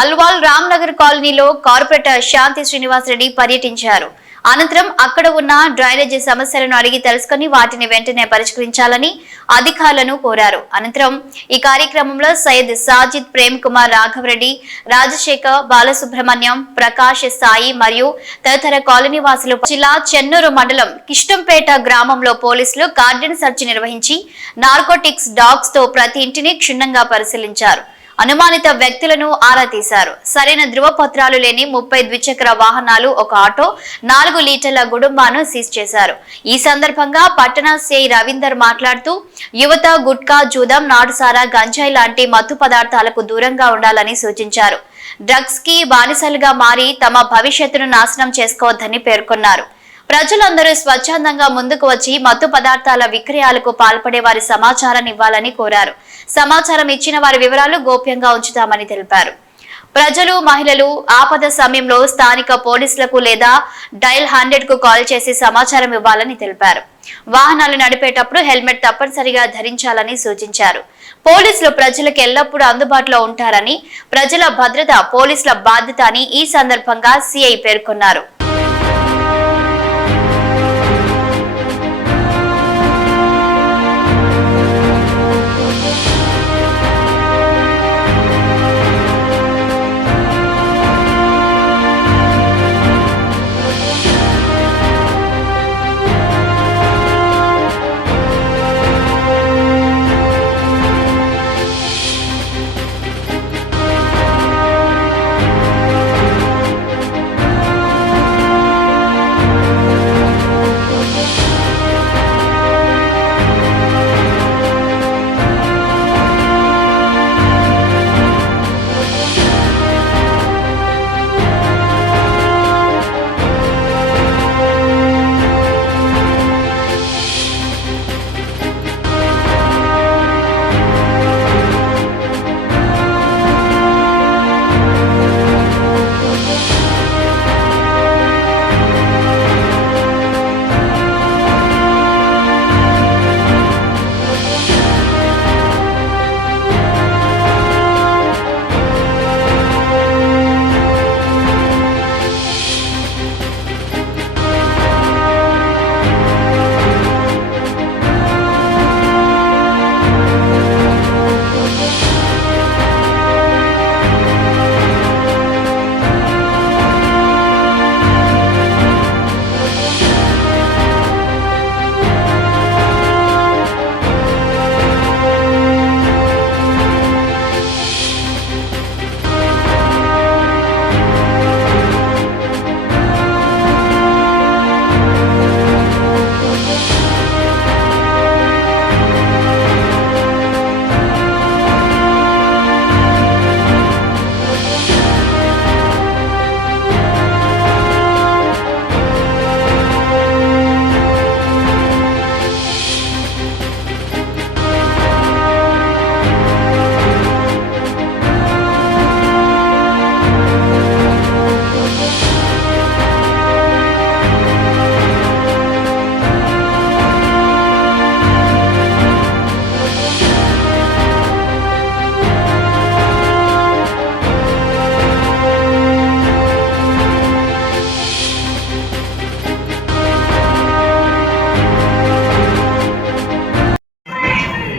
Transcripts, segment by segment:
అల్వాల్ రామ్నగర్ కాలనీలో కార్పొరేటర్ శాంతి శ్రీనివాస్ రెడ్డి పర్యటించారు. అనంతరం అక్కడ ఉన్న డ్రైనేజీ సమస్యలను అడిగి తెలుసుకుని వాటిని వెంటనే పరిష్కరించాలని అధికారులను కోరారు. అనంతరం ఈ కార్యక్రమంలో సయ్యద్ సాజిద్ ప్రేమ్ కుమార్ రాఘవరెడ్డి రాజశేఖర్ బాలసుబ్రహ్మణ్యం ప్రకాష్ సాయి మరియు తదితర కాలనీ వాసులు జిల్లా చెన్నూరు మండలం కిష్టంపేట గ్రామంలో పోలీసులు గార్డెన్ సెర్చ్ నిర్వహించి నార్కోటిక్స్ డాగ్స్తో ప్రతి ఇంటిని క్షుణ్ణంగా పరిశీలించారు. అనుమానిత వ్యక్తులను ఆరా తీశారు. సరైన ధృవపత్రాలు లేని ముప్పై ద్విచక్ర వాహనాలు ఒక ఆటో నాలుగు లీటర్ల గుడుంబాను సీజ్ చేశారు. ఈ సందర్భంగా పట్టణ సిఐ రవీందర్ మాట్లాడుతూ యువత గుట్కా జూదం నాటుసారా గంజాయి లాంటి మత్తు పదార్థాలకు దూరంగా ఉండాలని సూచించారు. డ్రగ్స్కి బానిసలుగా మారి తమ భవిష్యత్తును నాశనం చేసుకోవద్దని పేర్కొన్నారు. ప్రజలందరూ స్వచ్ఛందంగా ముందుకు వచ్చి మత్తు పదార్థాల విక్రయాలకు పాల్పడే వారి సమాచారాన్ని ఇవ్వాలని కోరారు. సమాచారం ఇచ్చిన వారి వివరాలు గోప్యంగా ఉంచుతామని తెలిపారు. ప్రజలు మహిళలు ఆపద సమయంలో స్థానిక పోలీసులకు లేదా డైల్ హండ్రెడ్కు కాల్ చేసి సమాచారం ఇవ్వాలని తెలిపారు. వాహనాలు నడిపేటప్పుడు హెల్మెట్ తప్పనిసరిగా ధరించాలని సూచించారు. పోలీసులు ప్రజలకు ఎల్లప్పుడూ అందుబాటులో ఉంటారని ప్రజల భద్రత పోలీసుల బాధ్యత అని ఈ సందర్భంగా సిఐ పేర్కొన్నారు.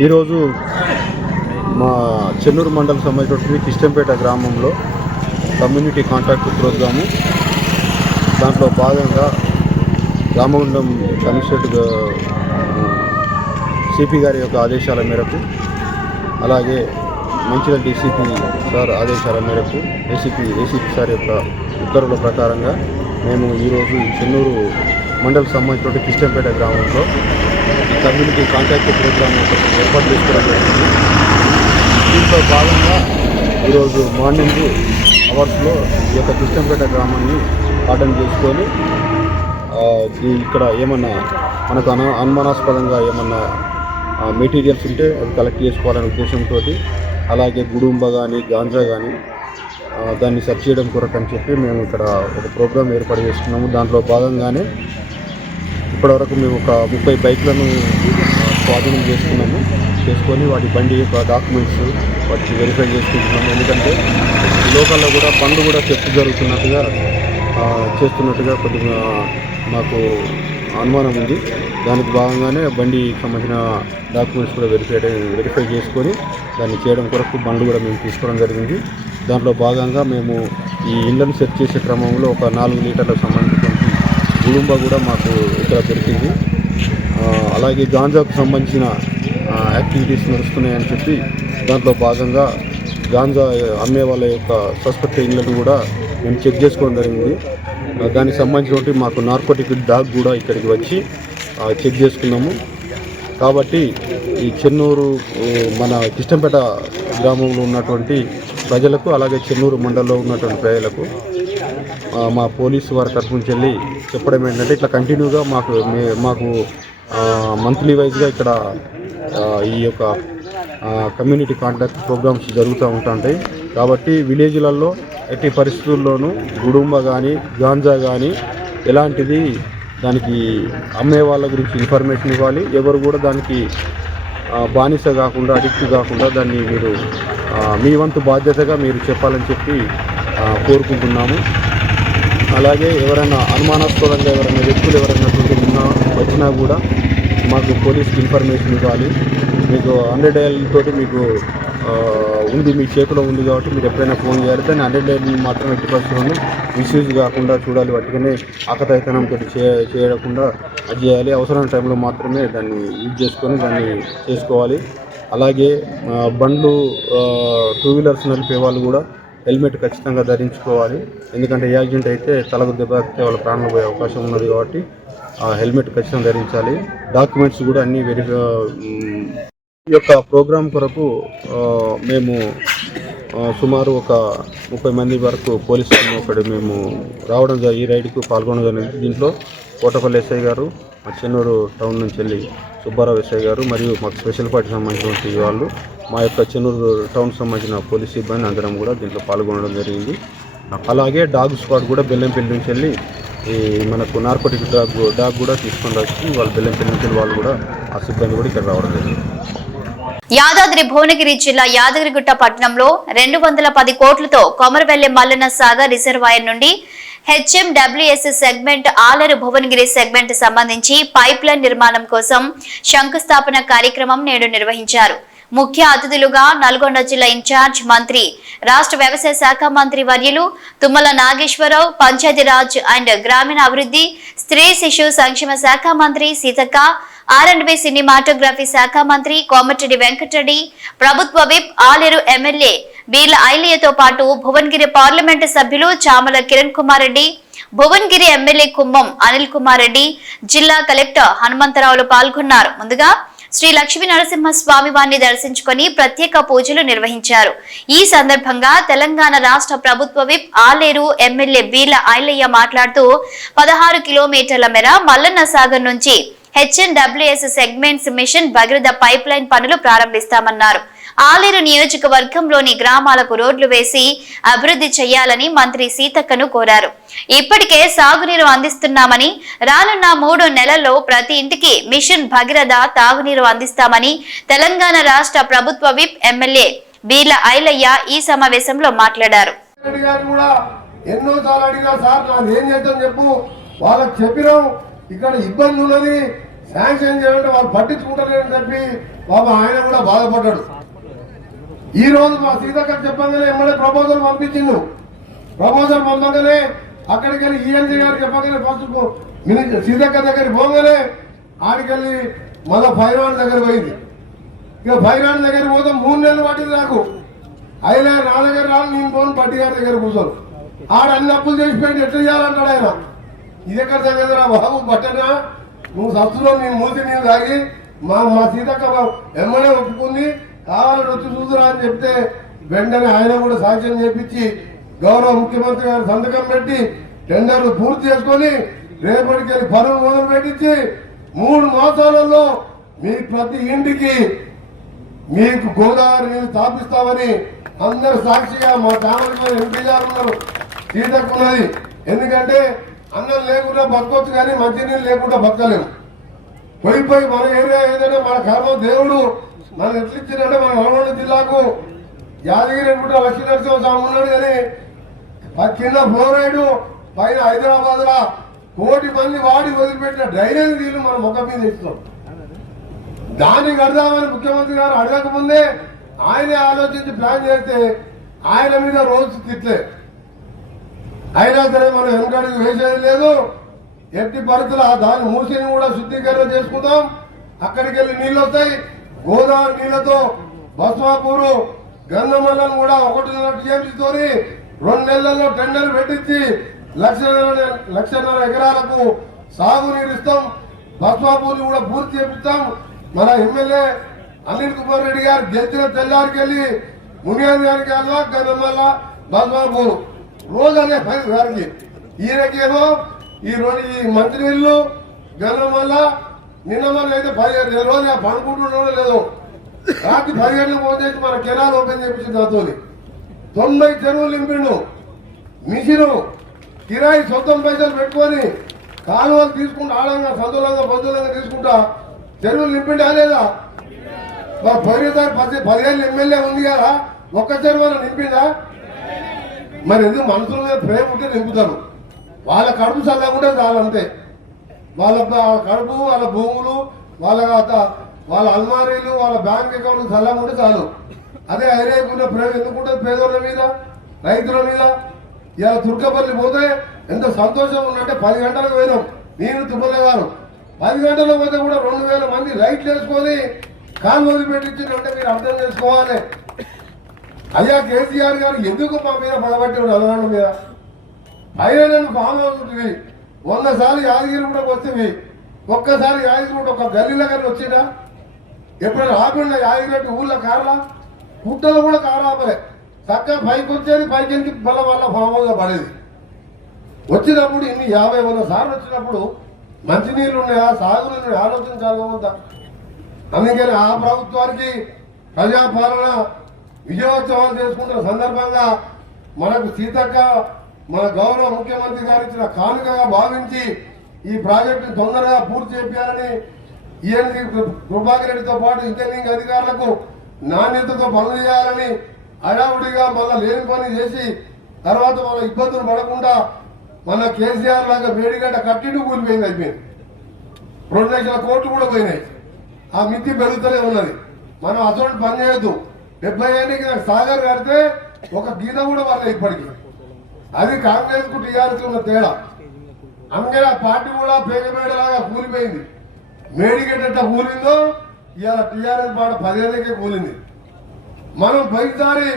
ఈరోజు మా చెన్నూరు మండలం సంబంధించినటువంటి కిష్టంపేట గ్రామంలో కమ్యూనిటీ కాంట్రాక్ట్ ప్రోగ్రాము. దాంట్లో భాగంగా రామగుండం కమిషనరేట్ సిపి గారి యొక్క ఆదేశాల మేరకు అలాగే మంచిర్యాల డీసీపీ సార్ ఆదేశాల మేరకు ఏసీపీ ఏసీపీ సార్ యొక్క ఉత్తర్వుల ప్రకారంగా మేము ఈరోజు చెన్నూరు మండలం సంబంధించినటువంటి కిష్టంపేట గ్రామంలో కమ్యూనిటీ కాంటాక్ట్ ప్రోగ్రామ్ ఏర్పాటు చేసుకోవడం జరిగింది. దీంట్లో భాగంగా ఈరోజు మార్నింగ్ అవర్స్లో ఈ యొక్క కృష్ణంపేట గ్రామాన్ని అటెండ్ చేసుకొని ఇక్కడ ఏమన్నా మనకు అన అనుమానాస్పదంగా ఏమన్నా మెటీరియల్స్ ఉంటే అవి కలెక్ట్ చేసుకోవాలనే ఉద్దేశంతో అలాగే గుడుంబ కానీ గాంజా కానీ దాన్ని సెర్చ్ చేయడం కొరకు అని చెప్పి మేము ఇక్కడ ఒక ప్రోగ్రామ్ ఏర్పాటు చేసుకున్నాము. దాంట్లో భాగంగానే ఇప్పటివరకు మేము ఒక ముప్పై బైక్లను స్వాధీనం చేసుకున్నాము. చేసుకొని వాటి బండి యొక్క డాక్యుమెంట్స్ వాటికి వెరిఫై చేసుకుంటున్నాము. ఎందుకంటే లోకల్లో కూడా బండ్లు కూడా చెక్ జరుగుతున్నట్టుగా చేస్తున్నట్టుగా కొద్దిగా మాకు అనుమానం ఉంది. దానికి భాగంగానే బండికి సంబంధించిన డాక్యుమెంట్స్ కూడా వెరిఫై వెరిఫై చేసుకొని దాన్ని చేయడం కొరకు బండ్లు కూడా మేము తీసుకోవడం జరిగింది. దాంట్లో భాగంగా మేము ఈ ఇళ్ళను సెట్ చేసే క్రమంలో ఒక నాలుగు లీటర్లకు సంబంధించి గుడుంబ కూడా మాకు ఇక్కడ దొరికింది. అలాగే గాంజాకు సంబంధించిన యాక్టివిటీస్ నడుస్తున్నాయని చెప్పి దాంట్లో భాగంగా గాంజా అమ్మే వాళ్ళ యొక్క సస్పెక్ట్ ఇళ్ళను కూడా మేము చెక్ చేసుకోవడం జరిగింది. దానికి సంబంధించినటువంటి మాకు నార్కోటిక్ డాగ్ కూడా ఇక్కడికి వచ్చి చెక్ చేసుకున్నాము. కాబట్టి ఈ చెన్నూరు మన కిష్టంపేట గ్రామంలో ఉన్నటువంటి ప్రజలకు అలాగే చెన్నూరు మండలంలో ఉన్నటువంటి ప్రజలకు మా పోలీసు వారి తరఫు నుంచి వెళ్ళి చెప్పడం ఏంటంటే ఇట్లా కంటిన్యూగా మాకు మే- మాకు మంత్లీ వైజ్గా ఇక్కడ ఈ యొక్క కమ్యూనిటీ కాంటాక్ట్ ప్రోగ్రామ్స్ జరుగుతూ ఉంటుంటాయి. కాబట్టి విలేజ్లలో ఎట్టి పరిస్థితుల్లోనూ గుడుంబ కానీ గాంజా కానీ ఎలాంటిది దానికి అమ్మే వాళ్ళ గురించి ఇన్ఫర్మేషన్ ఇవ్వాలి. ఎవరు కూడా దానికి బానిస కాకుండా అడిక్ట్ కాకుండా దాన్ని మీరు మీ వంతు బాధ్యతగా మీరు చెప్పాలని చెప్పి కోరుకుంటున్నాము. అలాగే ఎవరైనా అనుమానాస్పదంగా ఎవరైనా వ్యక్తులు ఎవరైనా ఉన్నా వచ్చినా కూడా మాకు పోలీస్కి ఇన్ఫర్మేషన్ ఇవ్వాలి. మీకు హండ్రెడ్ డయల్ తోటి మీకు ఉంది మీ చేతిలో ఉంది కాబట్టి మీరు ఎప్పుడైనా ఫోన్ చేయాలి. దాన్ని హండ్రెడ్ డయల్ మాత్రం ఎట్టి పరిస్థితులను మిస్యూజ్ కాకుండా చూడాలి వాటికనే ఆకతాయితనంతో చే చేయకుండా అది చేయాలి. అవసరమైన టైంలో మాత్రమే దాన్ని యూజ్ చేసుకొని దాన్ని చేసుకోవాలి. అలాగే బండ్లు టూ వీలర్స్ నడిపే వాళ్ళు కూడా హెల్మెట్ ఖచ్చితంగా ధరించుకోవాలి. ఎందుకంటే యాక్సిడెంట్ అయితే తలకు దెబ్బ తాకితే వాళ్ళ ప్రాణాలు పోయే అవకాశం ఉన్నది కాబట్టి ఆ హెల్మెట్ ఖచ్చితంగా ధరించాలి. డాక్యుమెంట్స్ కూడా అన్నీ వెరిఫై ఈ యొక్క ప్రోగ్రాం కొరకు మేము సుమారు ఒక ముప్పై మంది వరకు పోలీసులను ఒకటి మేము రావడం ఈ రైడ్కు పాల్గొనడం జరిగింది. దీంట్లో కోటపల్లి ఎస్ఐ గారు మా చెన్నూరు టౌన్ నుంచి వెళ్ళి సుబ్బారావు ఎస్ఐ గారు మరియు మాకు స్పెషల్ పార్టీ సంబంధించినటువంటి వాళ్ళు మా యొక్క చెన్నూరు టౌన్ సంబంధించిన పోలీస్ సిబ్బంది అందరం కూడా దీంట్లో పాల్గొనడం జరిగింది. అలాగే డాగ్ స్క్వాడ్ కూడా బెల్లంపల్లి నుంచి వెళ్ళి ఈ మనకు నార్కోటిక్ డాగ్ డాగ్ కూడా తీసుకొని వచ్చి వాళ్ళు బెల్లంపల్లి నుంచి వాళ్ళు కూడా ఆ సిబ్బంది కూడా ఇక్కడ రావడం జరిగింది. యాదాద్రి భువనగిరి జిల్లా యాదగిరిగుట్ట పట్టణంలో రెండు వందల పది కోట్లతో కొమరవెల్లి మల్లన్న సాగర్ రిజర్వాయర్ నుండి HMWS segment Aleru Bhuvanagiri segment సంబంధించి పైప్ లైన్ నిర్మాణం కోసం శంకుస్థాపన కార్యక్రమం నేడు నిర్వహించారు. ముఖ్య అతిథులుగా నల్గొండ జిల్లా ఇన్ఛార్జ్ మంత్రి రాష్ట్ర వ్యవసాయ శాఖ మంత్రి వర్యులు తుమ్మల నాగేశ్వరరావు పంచాయతీరాజ్ అండ్ గ్రామీణ అభివృద్ధి స్త్రీ శిశు సంక్షేమ శాఖ మంత్రి Seethakka R and B cinematography శాఖ మంత్రి కోమటిరెడ్డి వెంకటరెడ్డి ప్రభుత్వ విప్ ఆలేరు ఎమ్మెల్యే బీర్ల ఐలియతో పాటు భువనగిరి పార్లమెంటు సభ్యులు చామల కిరణ్ కుమార్ రెడ్డి భువనగిరి ఎమ్మెల్యే కుమ్మం అనిల్ కుమార్ రెడ్డి జిల్లా కలెక్టర్ హనుమంతరావులు పాల్గొన్నారు. ముందుగా శ్రీ లక్ష్మీ నరసింహ స్వామి వారిని దర్శించుకొని ప్రత్యేక పూజలు నిర్వహించారు. ఈ సందర్భంగా తెలంగాణ రాష్ట్ర ప్రభుత్వ విప్ ఆలేరు ఎమ్మెల్యే బీర్ల ఐలయ్య మాట్లాడుతూ పదహారు కిలోమీటర్ల మేర మల్లన్న సాగర్ నుంచి HNWS segments mission Bhagiratha pipeline పనులు ప్రారంభిస్తామన్నారు. ఆలేరు నియోజకవర్గంలోని గ్రామాలకు రోడ్లు వేసి అభివృద్ధి చేయాలని మంత్రి సీతక్కను కోరారు. ఇప్పటికే సాగునీరు అందిస్తున్నామని రానున్న మూడు నెలల్లో ప్రతి ఇంటికి మిషన్ భగీరథ తాగునీరు అందిస్తామని తెలంగాణ రాష్ట్ర ప్రభుత్వ విప్ ఎమ్మెల్యే బీర్ల ఐలయ్య ఈ సమావేశంలో మాట్లాడారు. ఎన్నో సార్లు అడిగినా సార్ నాకు ఏం చేద్దాం చెప్పు. వాళ్ళకి చెప్పినాం. ఇక్కడ ఇబ్బంది ఉన్నది. శాంక్షన్ చేయాలంటే వాళ్ళు పట్టించుకుంటారని చెప్పి బాబా ఆయన కూడా బాధపడ్డాడు. ఈ రోజు మా సీతక్క చెప్పగానే ఎమ్మెల్యే ప్రపోజల్ పంపించిండు. ప్రపోజల్ పంపగానే అక్కడికి వెళ్ళి ఈఎన్జీ గారు చెప్పగానే ఫస్ట్ మినిస్టర్ సీతక్క దగ్గరికి పోగానే ఆడికి వెళ్ళి మళ్ళా ఫైనాన్స్ దగ్గర పోయింది. ఇక ఫైరాన్ దగ్గర పోతే మూడు నెలలు పట్టింది నాకు. అయినా నా దగ్గర రాను నేను పోను పట్టి గారి దగ్గర కూర్చోను. ఆడ అన్ని అప్పులు చేసి పెట్టి ఎట్లా చేయాలంటాడు ఆయన? ఇది ఎక్కడ చదివేదిరా బాబు పట్టనా? నువ్వు సత్తులో నేను మూసి నేను తాగి మా మా సీతక్క ఎమ్మెల్యే ఒప్పుకుంది. కావాలని వచ్చి చూదురా అని చెప్తే వెంటనే ఆయన కూడా సాక్ష్యం చేపించి గౌరవ ముఖ్యమంత్రి గారు సంతకం పెట్టి టెండర్లు పూర్తి చేసుకొని రేపటికి వెళ్ళి పనులు మొదలు పెట్టించి మూడు మాసాలలో మీ ప్రతి ఇంటికి మీకు గోదావరి నీళ్ళు తాపిస్తామని అందరు సాక్షిగా మా ఛానల్ ఎంపీ గారు ఉన్నారు. సీతక్కున్నది ఎందుకంటే అన్నం లేకుండా బతకొచ్చు కానీ మంచినీళ్ళు లేకుండా బతకలేము. పోయి పోయి మన ఏరియా ఏదైనా మన కర్మ దేవుడు మనం ఎట్లా ఇచ్చిందంటే మన నల్గొండ జిల్లాకు యాదగిరి గుట్ట లక్ష్మీనరసింహ నరసింహస్వామి ఉన్నాడు కానీ కింద ఫ్లోరైడ్ పైన హైదరాబాద్ లా కోటి మంది వాడి వదిలిపెట్టిన డ్రైనేజ్ నీళ్ళు మనం ముఖం మీద ఇస్తున్నాం దాన్ని కడదామని ముఖ్యమంత్రి గారు అడగకముందే ఆయనే ఆలోచించి ప్లాన్ చేస్తే ఆయన మీద రోజు తిట్లే. అయినా సరే మనం వెనకడికి వేసేది లేదు. ఎట్టి పరిస్థితులు దాన్ని మూసిని కూడా శుద్ధీకరణ చేసుకుందాం. అక్కడికి వెళ్ళి నీళ్ళు వస్తాయి. గోదావరి నీళ్ళతో బస్వాపూరు గంధమల్లను కూడా ఒకటిన్నర టీఎంసీతో రెండు నెలల్లో టెండర్ పెట్టించి లక్షన్నర లక్షన్నర ఎకరాలకు సాగునీరు ఇస్తాం. బస్వాపూర్ని కూడా పూర్తి చేపిస్తాం. మన ఎమ్మెల్యే అనిల్ కుమార్ రెడ్డి గారు గెలిచిన తెల్లారికి వెళ్ళి మునియాది గారికి బస్వాపూర్. రోజు అనే పని గారికి. ఈయనకేమో ఈ రోజు ఈ మంత్రిళ్ళు గనం వల్ల నిన్న మనం అయితే పదిహేను రోజులు పనుకుంటున్నాడో లేదో. రాత్రి పది ఫోన్ చేసి మన కెనాల్ ఓపెన్ చేపించింది నాతో తొంభై చెరువులు నింపిండు. మిషను కిరాయి సొంతం పైసలు పెట్టుకొని కాలువలు తీసుకుంటూ ఆడంగా సంతులంగా బంధువులంగా తీసుకుంటా చెరువులు నింపిండా లేదా? మరి పోయినసారి పది పదిహేను ఎమ్మెల్యే ఉంది కదా ఒక్క చెరువు నింపిందా మరి ఎందుకు మనుషుల మీద ప్రేమ ఉంటే నింపుతారు? వాళ్ళ కడుపు చల్లకుండా చాలా అంతే. వాళ్ళ కడుపు వాళ్ళ భూములు వాళ్ళ వాళ్ళ అల్మారీలు వాళ్ళ బ్యాంక్ అకౌంట్ చల్లగా ఉంటే చాలు. అదే ఐరేకున్న ప్రేమ ఎందుకుంటుంది పేదోళ్ళ మీద రైతుల మీద? ఇలా తుర్కపల్లి పోతే ఎంత సంతోషం ఉందంటే పది గంటలకు పోయినాం. నేను తుమ్మల గారు. పది గంటలకు పోతే కూడా రెండు వేల మంది లైట్లు వేసుకొని కాలు వదిలిపెట్టించిందంటే మీరు అర్థం చేసుకోవాలి. అయ్యా కేసీఆర్ గారు ఎందుకు మా మీద పగబట్టి నల్గొండ మీద? పైన నేను ఫామ్ హౌస్ ఉంటుంది వంద సార్లు యాదగిరి కూడా వస్తుంది ఒక్కసారి యాదగిరి కూడా ఒక గల్లీలో కానీ వచ్చిందా? ఎప్పుడైనా రాకుండా యాదగిరి ఊళ్ళో కార్లా పుట్టలో కూడా కారాపలే చక్కగా పైకి వచ్చేది పైకి వెళ్ళి బల్ల వల్ల ఫామ్ పడేది. వచ్చినప్పుడు ఇన్ని యాభై వంద సార్లు వచ్చినప్పుడు మంచినీళ్ళు ఉన్నాయా? సాగులు ఆలోచించాలి ఉందా అందుకని ఆ ప్రభుత్వానికి ప్రజాపాలన విజయోత్సవాలు చేసుకుంటున్న సందర్భంగా మనకు సీతక్క మన గౌరవ ముఖ్యమంత్రి గారు ఇచ్చిన కానుకగా భావించి ఈ ప్రాజెక్టును తొందరగా పూర్తి చేయాలని ఈఎన్సీ కృపాకర్ రెడ్డితో పాటు ఇంజనీరింగ్ అధికారులకు నాణ్యతతో పనులు చేయాలని హడావుడిగా మళ్ళా లేని పని చేసి తర్వాత మన ఇబ్బందులు పడకుండా మన కేసీఆర్ లాగా వేడిగడ్డ కట్టిండు కూలిపోయింది అయిపోయింది. రెండు లక్షల కోట్లు కూడా పోయినాయి. ఆ మితి పెరుగుతూనే ఉన్నది. మనం అటువంటి పని చేయొద్దు. డెబ్బై ఏళ్ళకి సాగర్ కడితే ఒక గీత కూడా వాళ్ళ ఇప్పటికి. అది కాంగ్రెస్కు టీఆర్ఎస్ ఉన్న తేడా. అందుకే ఆ పార్టీ కూడా పేగమేడలాగా కూలిపోయింది. మేడిగడ్డ కూలిందో ఇవాళ టీఆర్ఎస్ పాట పదేళ్ళకే కూలింది. మనం పైసారి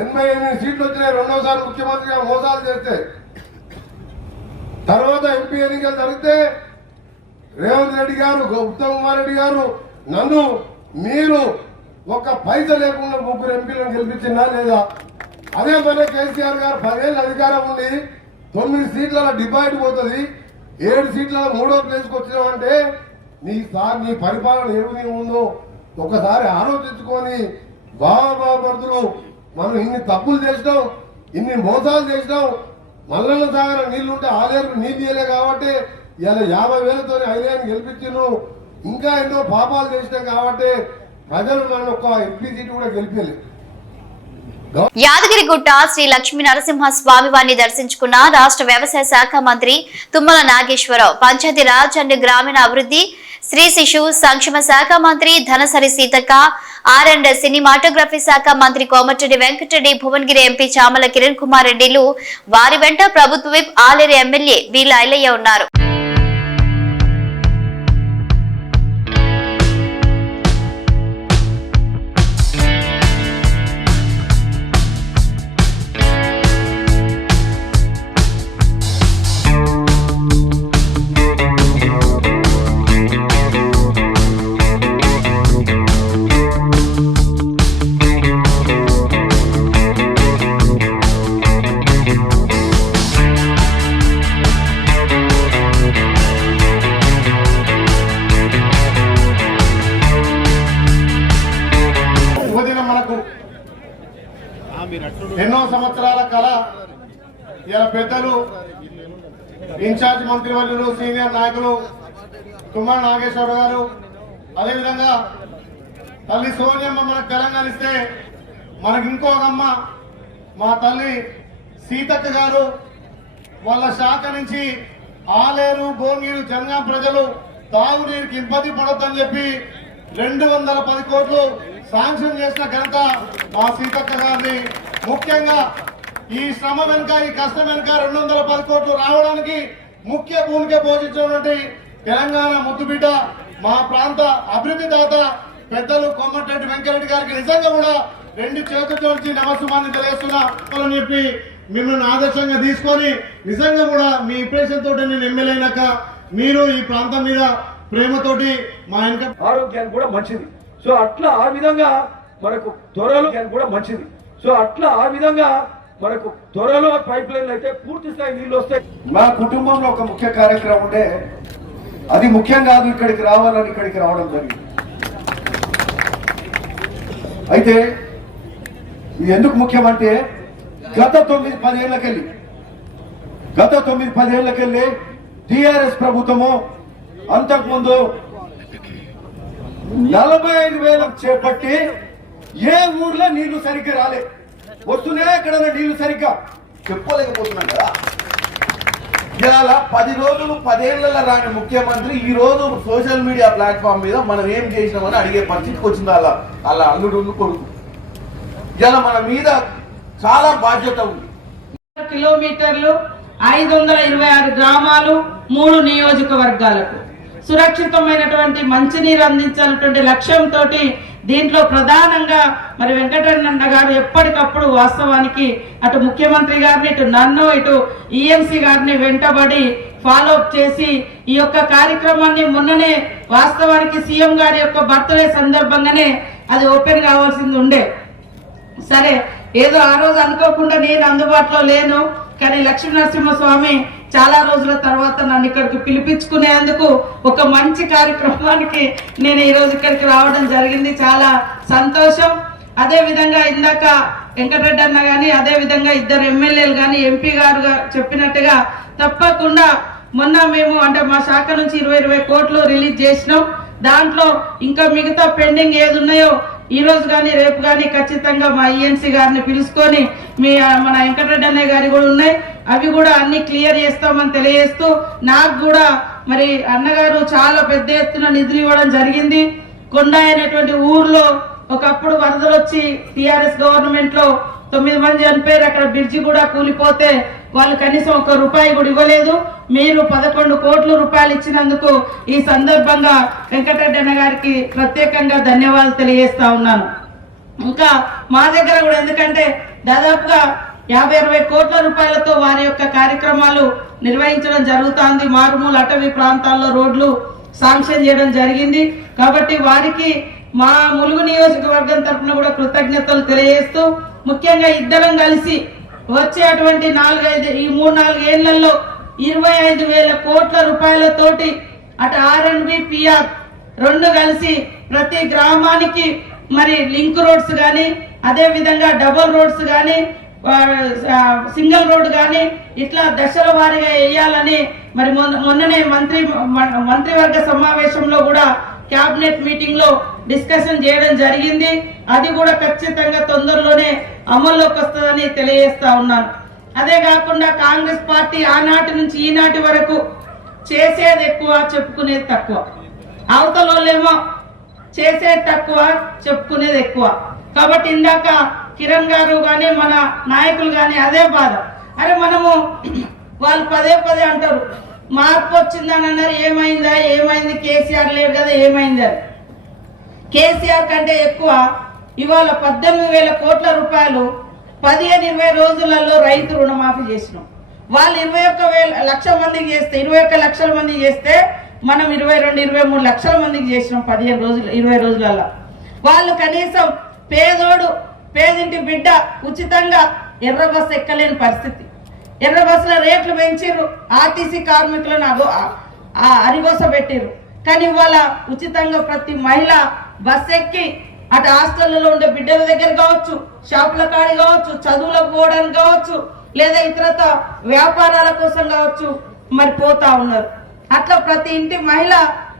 ఎనభై ఎనిమిది సీట్లు వచ్చినాయి రెండోసారి ముఖ్యమంత్రిగా మోసాలు చేస్తే. తర్వాత ఎంపీ ఎన్నికలు జరిగితే రేవంత్ రెడ్డి గారు ఉత్తమ్ కుమార్ రెడ్డి గారు నన్ను మీరు ఒక్క పైస లేకుండా ముగ్గురు ఎంపీలను గెలిపించినా లేదా అదే మన కేసీఆర్ గారు పదేళ్ళు అధికారం ఉంది తొమ్మిది సీట్ల డిపాజిట్ పోతుంది. ఏడు సీట్ల మూడో ప్లేస్కి వచ్చినామంటే నీ సార్ నీ పరిపాలన ఏమి ఉందో ఒకసారి ఆలోచించుకొని బాబాపడుతులు మనం ఇన్ని తప్పులు చేసినాం ఇన్ని మోసాలు చేసినాం మల్లన్న సాగర నీళ్ళుంటే ఆలేరు నీళ్ళు తీయలే కాబట్టి ఇలా యాభై వేలతో ఐదేళ్ళు గెలిపించిను ఇంకా ఎన్నో పాపాలు చేసినాం కాబట్టి ప్రజలు నన్ను ఒక ఎంపీ సీట్ కూడా గెలిపేలేదు యాదగిరిగుట్ట శ్రీ లక్ష్మీ నరసింహ స్వామి వారిని దర్శించుకున్న రాష్ట్ర వ్యవసాయ శాఖ మంత్రి తుమ్మల నాగేశ్వరరావు పంచాయతీరాజ్ అండ్ గ్రామీణ అభివృద్ధి శ్రీ శిశు సంక్షేమ శాఖ మంత్రి Dhanasari Seethakka R and cinematography శాఖ మంత్రి కోమటిరెడ్డి వెంకటరెడ్డి భువనగిరి ఎంపీ చామల కిరణ్ కుమార్ రెడ్డిలు. వారి వెంట ప్రభుత్వ విప్ ఆలేరు ఎమ్మెల్యే వీళ్ళ ఐలయ్య ఉన్నారు. ఎన్నో సంవత్సరాల కళ. ఇలా పెద్దలు ఇన్ఛార్జ్ మంత్రివర్యులు సీనియర్ నాయకులు తుమ్మల నాగేశ్వర గారు అదేవిధంగా తల్లి సోనియమ్మ మనకు తెలంగాణ ఇస్తే మనకి ఇంకొక అమ్మ మా తల్లి సీతక్క గారు వాళ్ళ శాఖ నుంచి ఆలేరు భోగిరు జనగాం ప్రజలు తాగునీరుకి ఇబ్బంది పడొద్దని చెప్పి రెండు వందల పది కోట్లు శాంక్షన్ చేసిన ఘనత మా సీతక్క గారిని ముఖ్యంగా ఈ శ్రమ వెనుక ఈ కష్టం వెనుక రెండు వందల పది కోట్లు రావడానికి ముఖ్య భూమిక పోషించినటువంటి తెలంగాణ ముద్దుబిడ్డ మా ప్రాంత అభివృద్ధి దాత పెద్దలు కొమ్మటిరెడ్డి వెంకరెడ్డి గారికి నిజంగా కూడా రెండు చేతులతో నమస్సుమాన్ని తెలియస్తున్నా అని చెప్పి మిమ్మల్ని ఆదర్శంగా తీసుకొని నిజంగా కూడా మీ ఇంప్రెషన్ తోటి నేను ఎమ్మెల్యే అయినాక మీరు ఈ ప్రాంతం మీద ప్రేమతోటి మా వెనక ఆరోగ్యానికి కూడా మంచిది. సో అట్లా ఆ విధంగా మనకు త్వరలో కూడా మంచిది. సో అట్లా ఆ విధంగా మనకు త్వరలో పైప్ లైన్ అయితే పూర్తి స్థాయి నీళ్ళు వస్తాయి. మా కుటుంబంలో ఒక ముఖ్య కార్యక్రమం ఉండే అది ముఖ్యం కాదు ఇక్కడికి రావాలని ఇక్కడికి రావడం జరిగింది. అయితే ఇది ఎందుకు ముఖ్యమంటే గత తొమ్మిది పదేళ్ళకెళ్ళి గత తొమ్మిది పదేళ్ళకెళ్ళి టిఆర్ఎస్ ప్రభుత్వము అంతకుముందు నలభై ఐదు వేలకు చేపట్టి ఏ ఊర్లో నీళ్ళు సరిగ్గా రాలే? వస్తున్నాయా ఎక్కడైనా నీళ్ళు సరిగ్గా. చెప్పుకోలేకపోతున్నాం కదా. ఇవాళ పది రోజులు పదేళ్ళలో రాని ముఖ్యమంత్రి ఈ రోజు సోషల్ మీడియా ప్లాట్ఫామ్ మీద మనం ఏం చేసినామని అడిగే పరిస్థితికి వచ్చింది అలా అలా అల్లుడు కొడుకు. ఇలా మన మీద చాలా బాధ్యత ఉంది. కిలోమీటర్లు ఐదు వందల ఇరవై ఆరు గ్రామాలు మూడు నియోజకవర్గాలకు సురక్షితమైనటువంటి మంచినీరు అందించాలన్నటువంటి లక్ష్యంతో దీంట్లో ప్రధానంగా మరి వెంకటరమణ గారు ఎప్పటికప్పుడు వాస్తవానికి అటు ముఖ్యమంత్రి గారిని ఇటు నన్ను ఇటు ఈఎంసీ గారిని వెంటబడి ఫాలో అప్ చేసి ఈ యొక్క కార్యక్రమాన్ని మొన్ననే వాస్తవానికి సీఎం గారి యొక్క బర్త్డే సందర్భంగానే అది ఓపెన్ కావాల్సింది ఉండే. సరే ఏదో ఆ రోజు అనుకోకుండా నేను అందుబాటులో లేను కానీ లక్ష్మీనరసింహ స్వామి చాలా రోజుల తర్వాత నన్ను ఇక్కడికి పిలిపించుకునేందుకు ఒక మంచి కార్యక్రమానికి నేను ఈ రోజు ఇక్కడికి రావడం జరిగింది. చాలా సంతోషం. అదే విధంగా ఇందాక వెంకటరెడ్డి అన్న కానీ అదే విధంగా ఇద్దరు ఎమ్మెల్యేలు కానీ ఎంపీ గారు చెప్పినట్టుగా తప్పకుండా మొన్న మేము అంటే మా శాఖ నుంచి ఇరవై ఇరవై కోట్లు రిలీజ్ చేసినాం. దాంట్లో ఇంకా మిగతా పెండింగ్ ఏది ఉన్నాయో ఈ రోజు కానీ రేపు కానీ ఖచ్చితంగా మా ఈఎన్సీ గారిని పిలుచుకొని మీ మన వెంకటరెడ్డి అన్నయ్య గారి కూడా ఉన్నాయి. అవి కూడా అన్ని క్లియర్ చేస్తామని తెలియజేస్తూ నాకు కూడా మరి అన్నగారు చాలా పెద్ద ఎత్తున నిధులు ఇవ్వడం జరిగింది. కొండ అనేటువంటి ఊర్లో ఒకప్పుడు వరదలు వచ్చి టిఆర్ఎస్ గవర్నమెంట్లో తొమ్మిది మంది చనిపోయారు. అక్కడ బ్రిడ్జి కూడా కూలిపోతే వాళ్ళు కనీసం ఒక రూపాయి కూడా ఇవ్వలేదు. మీరు పదకొండు కోట్ల రూపాయలు ఇచ్చినందుకు ఈ సందర్భంగా వెంకటరెడ్డి గారికి ప్రత్యేకంగా ధన్యవాదాలు తెలియజేస్తా ఉన్నాను. ఇంకా మా దగ్గర కూడా ఎందుకంటే దాదాపుగా యాభై అరవై కోట్ల రూపాయలతో వారి యొక్క కార్యక్రమాలు నిర్వహించడం జరుగుతోంది. మారుమూల అటవీ ప్రాంతాల్లో రోడ్లు శాంక్షన్ చేయడం జరిగింది. కాబట్టి వారికి మా ములుగు నియోజకవర్గం తరఫున కూడా కృతజ్ఞతలు తెలియజేస్తూ ముఖ్యంగా ఇద్దరం కలిసి వచ్చేటువంటి నాలుగైదు ఈ మూడు నాలుగు ఏళ్ళలో ఇరవై ఐదు వేల కోట్ల రూపాయలతోటి అటు ఆర్ పిఆర్ రెండు కలిసి ప్రతి గ్రామానికి మరి లింక్ రోడ్స్ కానీ అదే విధంగా డబుల్ రోడ్స్ కానీ సింగిల్ రోడ్ కానీ ఇట్లా దశల వారీగా వేయాలని మరి మొన్న- మొన్ననే మంత్రి మ- మంత్రివర్గ సమావేశంలో కూడా కేబినెట్ మీటింగ్లో డిస్కషన్ చేయడం జరిగింది. అది కూడా ఖచ్చితంగా తొందరలోనే అమల్లోకి వస్తుందని తెలియజేస్తా ఉన్నాను. అదే కాకుండా కాంగ్రెస్ పార్టీ ఆనాటి నుంచి ఈనాటి వరకు చేసేది ఎక్కువ చెప్పుకునేది తక్కువ. అవతల వాళ్ళేమో చేసేది తక్కువ చెప్పుకునేది ఎక్కువ. కాబట్టి ఇందాక కిరణ్ గారు కానీ మన నాయకులు కానీ అదే బాధ. అరే మనము వాళ్ళు పదే పదే అంటారు మార్పు వచ్చిందని అన్నారు. ఏమైందా? ఏమైంది? కేసీఆర్ లేడు కదా ఏమైంది కేసీఆర్ కంటే ఎక్కువ ఇవాళ పద్దెనిమిది వేల కోట్ల రూపాయలు పదిహేను ఇరవై రోజులలో రైతు రుణమాఫీ చేసినాం. వాళ్ళు ఇరవై ఒక్క వేల లక్ష మందికి చేస్తే ఇరవై ఒక్క లక్షల మందికి చేస్తే మనం ఇరవై రెండు ఇరవై మూడు లక్షల మందికి చేసినాం పదిహేను రోజులు ఇరవై రోజులలో వాళ్ళు కనీసం పేదోడు పేదింటి బిడ్డ ఉచితంగా ఎర్ర బస్సు ఎక్కలేని పరిస్థితి. ఎర్ర బస్సుల రేట్లు పెంచారు ఆర్టీసీ కార్మికులను అగో ఆ అరిగోస పెట్టారు కానీ ఇవాళ ఉచితంగా ప్రతి మహిళ బస్ ఎక్కి అటు హాస్టల్లో ఉండే బిడ్డల దగ్గర కావచ్చు షాపుల కాడి కావచ్చు చదువులకు పోవడానికి కావచ్చు లేదా ఇతరత వ్యాపారాల కోసం కావచ్చు మరి పోతా ఉన్నారు. అట్లా ప్రతి ఇంటి మహిళ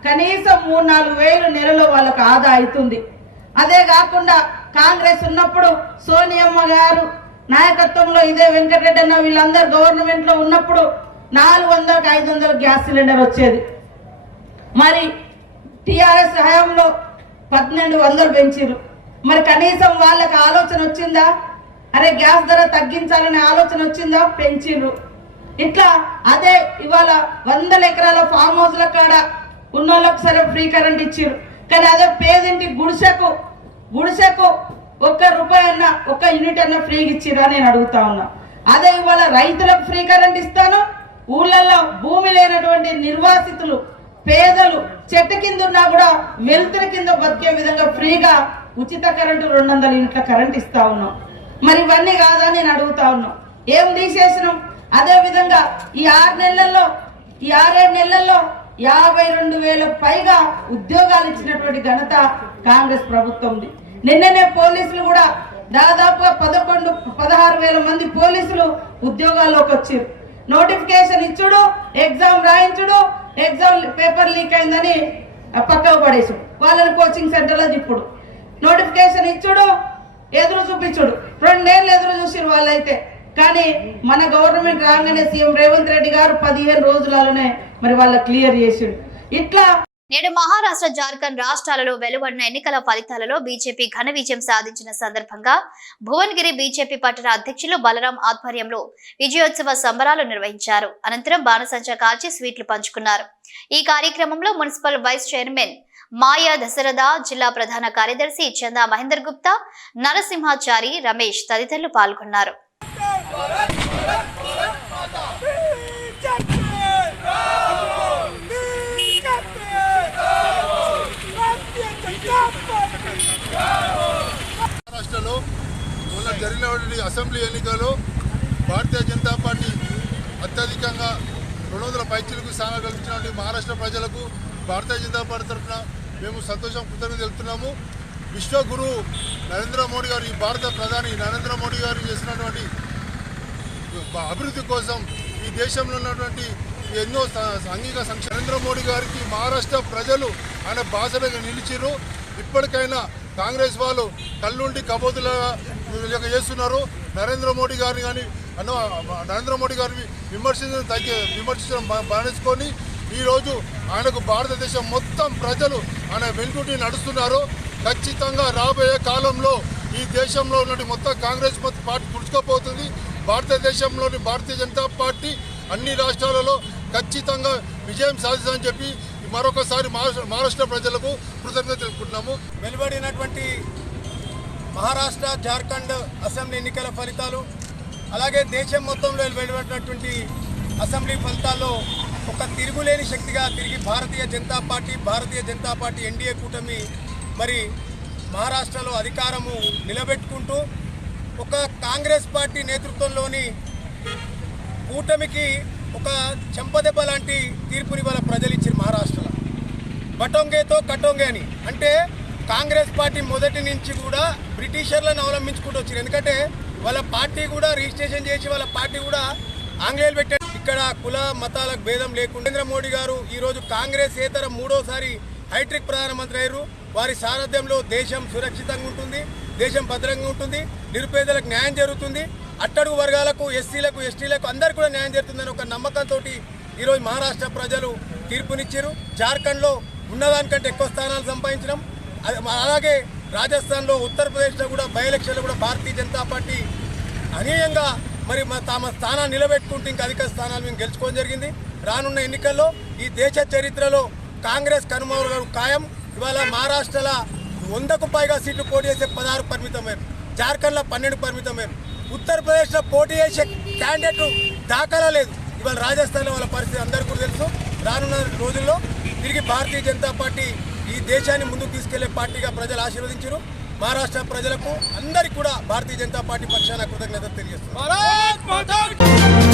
కనీసం మూడు నాలుగు వేలు నెలలో వాళ్ళకు ఆదా అవుతుంది. అదే కాకుండా కాంగ్రెస్ ఉన్నప్పుడు సోనియమ్మ గారు నాయకత్వంలో ఇదే వెంకటరెడ్డి అన్న వీళ్ళందరూ గవర్నమెంట్లో ఉన్నప్పుడు నాలుగు వందలకు ఐదు వందల గ్యాస్ సిలిండర్ వచ్చేది. మరి టిఆర్ఎస్ హయాంలో పన్నెండు వందలు పెంచారు మరి కనీసం వాళ్ళకి ఆలోచన వచ్చిందా? అరే గ్యాస్ ధర తగ్గించాలనే ఆలోచన వచ్చిందా? పెంచిండ్రు ఇట్లా అదే ఇవాళ వందల ఎకరాల ఫామ్ హౌస్ల కాడ ఉన్నోళ్ళకి సరే ఫ్రీ కరెంట్ ఇచ్చిండ్రు కానీ అదే పేదింటి గుడిసెకు గుడిసెకు ఒక్క రూపాయి అన్న ఒక్క యూనిట్ అన్న ఫ్రీగా ఇచ్చిరా నేను అడుగుతా ఉన్నా. అదే ఇవాళ రైతులకు ఫ్రీ కరెంట్ ఇస్తాను ఊళ్ళల్లో భూమి లేనటువంటి నిర్వాసితులు పేదలు చెట్టు కింద ఉన్నా కూడా వెలుతురు కింద బతికే విధంగా ఫ్రీగా ఉచిత కరెంటు రెండు వందల యూనిట్ల కరెంట్ ఇస్తా ఉన్నాం. మరి ఇవన్నీ కాదా నేను అడుగుతా ఉన్నాం. ఏం తీసేసినాం? అదే విధంగా ఈ ఆరు నెలల్లో ఈ ఆరేడు నెలల్లో యాభై రెండు వేల పైగా ఉద్యోగాలు ఇచ్చినటువంటి ఘనత కాంగ్రెస్ ప్రభుత్వంది. నిన్ననే పోలీసులు కూడా దాదాపుగా పదకొండు పదహారు వేల మంది పోలీసులు ఉద్యోగాల్లోకి వచ్చారు. నోటిఫికేషన్ ఇచ్చుడు ఎగ్జామ్ రాయించుడు ఎగ్జామ్ పేపర్ లీక్ అయిందని పక్కకు పడేసు వాళ్ళని కోచింగ్ సెంటర్లో తిప్పుడు. నోటిఫికేషన్ ఇచ్చుడు ఎదురు చూపించుడు. రెండేళ్ళు ఎదురు చూసిరు వాళ్ళైతే. కానీ మన గవర్నమెంట్ రాగానే సీఎం రేవంత్ రెడ్డి గారు పదిహేను రోజులలోనే మరి వాళ్ళ క్లియర్ చేసిడు. ఇట్లా నేడు మహారాష్ట్ర జార్ఖండ్ రాష్ట్రాలలో వెలువడిన ఎన్నికల ఫలితాలలో బీజేపీ ఘన విజయం సాధించిన సందర్భంగా భువనగిరి బీజేపీ పట్టణ అధ్యక్షులు బలరాం ఆధ్వర్యంలో విజయోత్సవ సంబరాలు నిర్వహించారు. అనంతరం బాణసంచా కాల్చి స్వీట్లు పంచుకున్నారు. ఈ కార్యక్రమంలో municipal vice chairman Maya Dasharatha జిల్లా ప్రధాన కార్యదర్శి చందా మహేందర్ గుప్తా నరసింహాచారి రమేష్ తదితరులు పాల్గొన్నారు. జరిగినటువంటి అసెంబ్లీ ఎన్నికల్లో భారతీయ జనతా పార్టీ అత్యధికంగా రెండు వందల పైచీలకు స్థానాలు కల్పించినటువంటి మహారాష్ట్ర ప్రజలకు భారతీయ జనతా పార్టీ తరఫున మేము సంతోషం కృతజ్ఞత తెలుపుతున్నాము. విశ్వగురు నరేంద్ర మోడీ గారు ఈ భారత ప్రధాని నరేంద్ర మోడీ గారు చేసినటువంటి అభివృద్ధి కోసం ఈ దేశంలో ఉన్నటువంటి ఎన్నో స- సాంఘిక సంక్షేమ నరేంద్ర మోడీ గారికి మహారాష్ట్ర ప్రజలు ఆయన బాసటగా నిలిచిరు ఇప్పటికైనా కాంగ్రెస్ వాళ్ళు కళ్ళుండి కబోతులుగా లెక్క చేస్తున్నారు. నరేంద్ర మోడీ గారిని కానీ అన్న నరేంద్ర మోడీ గారిని విమర్శించడం తగ్గి విమర్శించడం బాణించుకొని ఈరోజు ఆయనకు భారతదేశం మొత్తం ప్రజలు ఆయన వెనుకుంటి నడుస్తున్నారు. ఖచ్చితంగా రాబోయే కాలంలో ఈ దేశంలో ఉన్నటువంటి మొత్తం కాంగ్రెస్ పార్టీ తుడుచుకోపోతుంది. భారతదేశంలోని భారతీయ జనతా పార్టీ అన్ని రాష్ట్రాలలో ఖచ్చితంగా విజయం సాధిస్తామని చెప్పి మరొకసారి మహారాష్ట్ర మహారాష్ట్ర ప్రజలకు కృతజ్ఞత తెలుపుకుంటున్నాము. వెలువడినటువంటి మహారాష్ట్ర జార్ఖండ్ అసెంబ్లీ ఎన్నికల ఫలితాలు అలాగే దేశం మొత్తంలో వెలువడినటువంటి అసెంబ్లీ ఫలితాల్లో ఒక తిరుగులేని శక్తిగా తిరిగి Bharatiya Janata Party Bharatiya Janata Party NDA కూటమి మరి మహారాష్ట్రలో అధికారము నిలబెట్టుకుంటూ ఒక కాంగ్రెస్ పార్టీ నేతృత్వంలోని కూటమికి ఒక చెంపదెబ్బ లాంటి తీర్పుని వాళ్ళ ప్రజలు ఇచ్చారు మహారాష్ట్రలో. బటొంగేతో కటొంగే అని. అంటే కాంగ్రెస్ పార్టీ మొదటి నుంచి కూడా బ్రిటిషర్లను అవలంబించుకుంటూ వచ్చారు ఎందుకంటే వాళ్ళ పార్టీ కూడా రిజిస్ట్రేషన్ చేసి వాళ్ళ పార్టీ కూడా ఆంగ్లేయులు పెట్టారు. ఇక్కడ కుల మతాలకు భేదం లేకుండా నరేంద్ర మోడీ గారు ఈరోజు కాంగ్రెస్ ఏతర మూడోసారి హైట్రిక్ ప్రధానమంత్రి అయ్యారు. వారి సారథ్యంలో దేశం సురక్షితంగా ఉంటుంది దేశం భద్రంగా ఉంటుంది నిరుపేదలకు న్యాయం జరుగుతుంది. అట్టడుగు వర్గాలకు ఎస్సీలకు ఎస్టీలకు అందరికీ కూడా న్యాయం జరుగుతుందని ఒక నమ్మకంతో ఈరోజు మహారాష్ట్ర ప్రజలు తీర్పునిచ్చారు. జార్ఖండ్లో ఉన్నదానికంటే ఎక్కువ స్థానాలు సంపాదించడం అలాగే రాజస్థాన్లో ఉత్తరప్రదేశ్లో కూడా బై ఎలక్షన్లో కూడా భారతీయ జనతా పార్టీ అనీయంగా మరి తమ స్థానాన్ని నిలబెట్టుకుంటూ ఇంకా అధిక స్థానాలు మేము గెలుచుకోవడం జరిగింది. రానున్న ఎన్నికల్లో ఈ దేశ చరిత్రలో కాంగ్రెస్ కనుమరుగు ఖాయం. ఇవాళ మహారాష్ట్రలో వందకు పైగా సీట్లు పోటీ చేసే పదహారు పరిమితమే జార్ఖండ్లో పన్నెండు పరిమితమయ్యారు ఉత్తరప్రదేశ్లో పోటీ చేసే క్యాండిడేట్ దాఖలా లేదు. ఇవాళ రాజస్థాన్లో వాళ్ళ పరిస్థితి అందరికీ తెలుసు. రానున్న రోజుల్లో తిరిగి భారతీయ జనతా పార్టీ ఈ దేశాన్ని ముందుకు తీసుకెళ్ళే పార్టీగా ప్రజలు ఆశీర్వదించారు. మహారాష్ట్ర ప్రజలకు అందరికీ కూడా భారతీయ జనతా పార్టీ పక్షాన కృతజ్ఞతలు తెలియజేస్తున్నారు